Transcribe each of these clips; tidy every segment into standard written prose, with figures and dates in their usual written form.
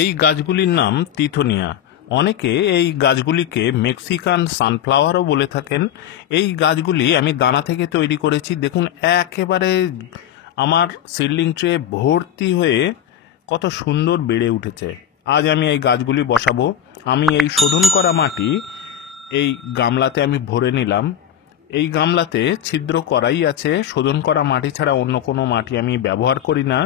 এই গাছগুলির নাম তিথোনিয়া। অনেকে এই গাছগুলিকে মেক্সিকান সানফ্লাওয়ারও বলে থাকেন। এই গাছগুলি আমি দানা থেকে তৈরি করেছি। দেখুন, একেবারে আমার সিডলিং ট্রে ভর্তি হয়ে কত সুন্দর বেড়ে উঠেছে। আজ আমি এই গাছগুলি বসাবো। আমি এই শোধন করা মাটি এই গামলাতে আমি ভরে নিলাম। এই গামলাতে ছিদ্র করাই আছে। শোধন করা মাটি ছাড়া অন্য কোনো মাটি আমি ব্যবহার করি না।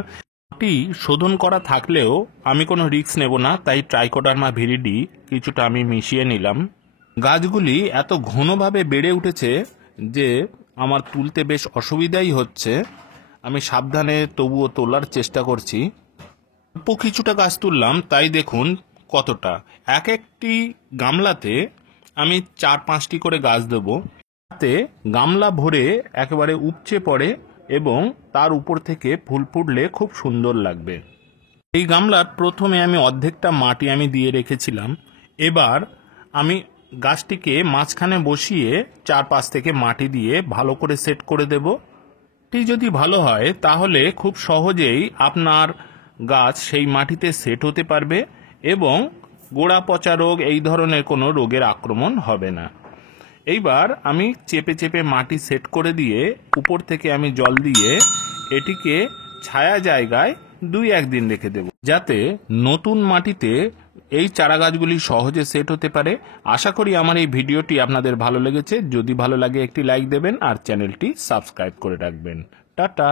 মাটি শোধন করা থাকলেও আমি কোনো রিস্ক নেব না, তাই ট্রাইকোডার্মা ভিরিডি কিছুটা আমি মিশিয়ে নিলাম। গাছগুলি এত ঘনভাবে বেড়ে উঠেছে যে আমার তুলতে বেশ অসুবিধাই হচ্ছে। আমি সাবধানে তবুও তোলার চেষ্টা করছি। অল্প কিছুটা গাছ তুললাম, তাই দেখুন কতটা। এক একটি গামলাতে আমি 4-5টি করে গাছ দেবো, যাতে গামলা ভরে একেবারে উপচে পড়ে এবং তার উপর থেকে ফুল ফুটলে খুব সুন্দর লাগবে। এই গামলার প্রথমে আমি অর্ধেকটা মাটি আমি দিয়ে রেখেছিলাম। এবার আমি গাছটিকে মাঝখানে বসিয়ে 4-5 থেকে মাটি দিয়ে ভালো করে সেট করে দেব। এটি যদি ভালো হয় তাহলে খুব সহজেই আপনার গাছ সেই মাটিতে সেট হতে পারবে এবং গোড়া পচা রোগ এই ধরনের কোনো রোগের আক্রমণ হবে না। এইবার আমি চেপে চেপে মাটি সেট করে দিয়ে উপর থেকে আমি জল দিয়ে এটিকে ছায়া জায়গায় 2-1 দিন রেখে দেব, যাতে নতুন মাটিতে এই চারা গাছগুলি সহজে সেট হতে পারে। আশা করি আমার এই ভিডিওটি আপনাদের ভালো লেগেছে। যদি ভালো লাগে একটি লাইক দেবেন আর চ্যানেলটি সাবস্ক্রাইব করে রাখবেন। টাটা।